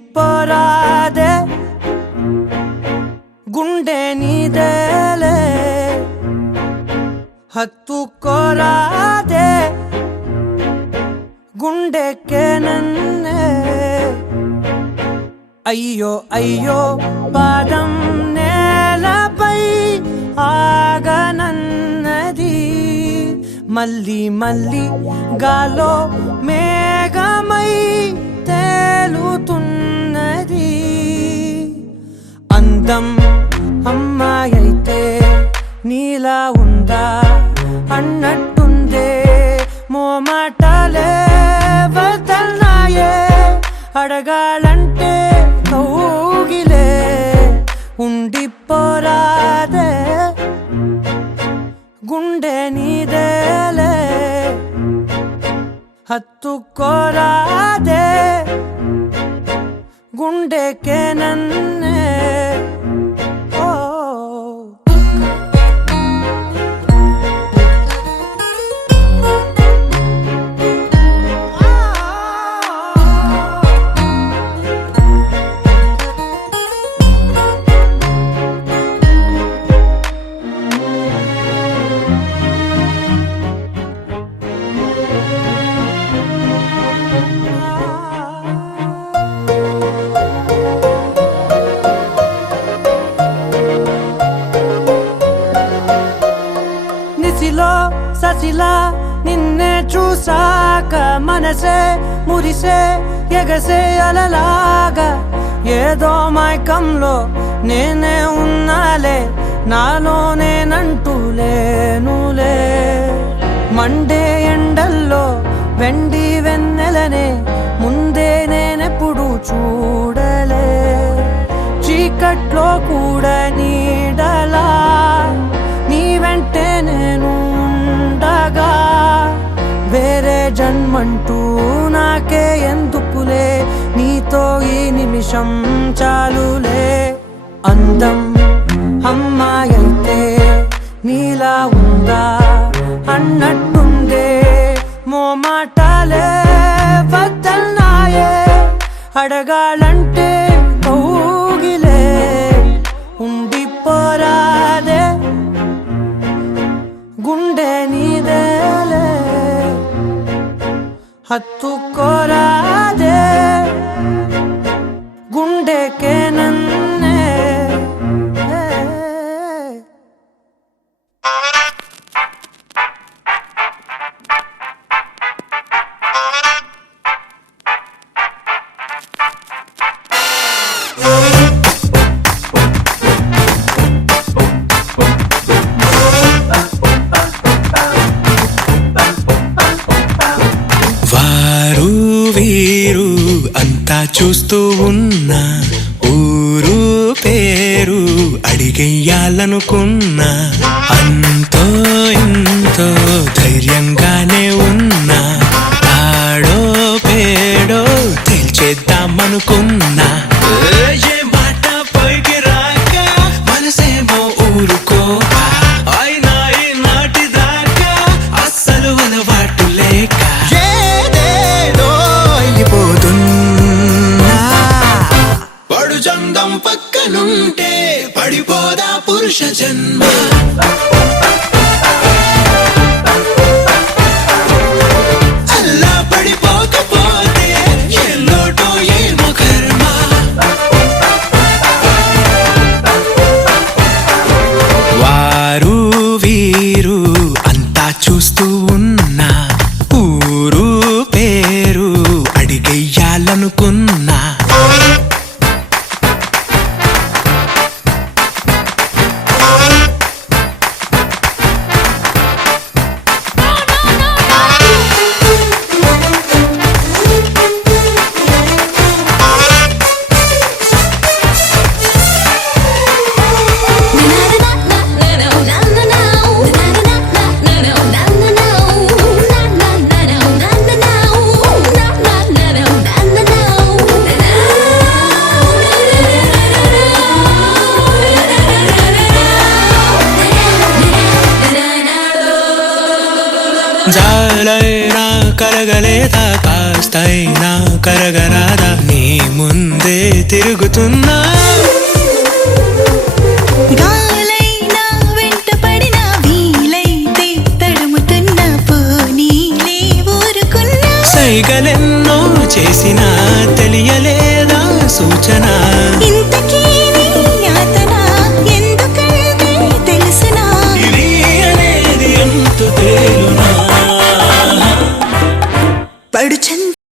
ఉండిపోరాదే గుండె నీదేలే హత్తుకోరాదే గుండెకే నన్నే అయ్యో అయ్యో పాదం నేలపై ఆగనన్నది మళ్ళీ మళ్ళీ గాలో మేఘమై తేలుతున్నది అందం అమ్మాయైతే నీలా ఉందా అన్నట్టుందే మోమాటలే వదల్నాయే అడగాలంటే కౌగిలే ఉండిపోరాదే గుండె నీదేలే హత్తుకోరాదే గుండెకే నన్నే ససిలా నిన్నే చూసాక మనసే మురిసే ఎగసే అలలాగా ఏదో మైకంలో నేనే ఉన్నాలే నాలోనేనంటూ లేనులే మండే ఎండల్లో వెండి వెన్నెలనే ముందే నేనెప్పుడు చూడలే చీకట్లో కూడా నీడలా నీ వెంటే నేను ఉండగా వేరే జన్మంటూ నాకే ఎందుకులే నీతో ఈ నిమిషం చాలులే అందం అమ్మాయైతే నీలా ఉందా అన్నట్టుందే మోమాటలే వదల్నాయే అడగాలంటే కౌగిలే ఉండిపోరాదే గుండె నీదేలే హత్తుకోరాదే గుండెకే నన్నే వారు వీరు అంతా చూస్తూ ఉన్నా ఊరు పేరు అడిగెయ్యాలనుకున్నా అంతో ఇంతో ధైర్యంగానే ఉన్నా ఆడో పేడో తేల్చేద్దామనుకున్నా ఏ మాట పైకి రాక మనసేమో ఊరుకో అయినా ఈ నాటి దాకా అస్సలు అలవాటు లేక పడు చందం పక్కనుంటే పడిపోదా పురుష జన్మ అల్లా పడిపోకపోతే ఏ లోటో ఏమో కర్మ వారు వీరు అంతా చూస్తూ అనుకున్నా ఊరు పేరు అడిగెయ్యాలనుకున్నా జాలైనా కరగలేదా కాస్తైనా కరగరాదా నీ ముందే తిరుగుతున్నా గాలైనా వెంట పడినా వీలైతే తడుముతున్నా పోనీలే ఊరుకున్నా సైగలెన్నో చేసినా తెలియలే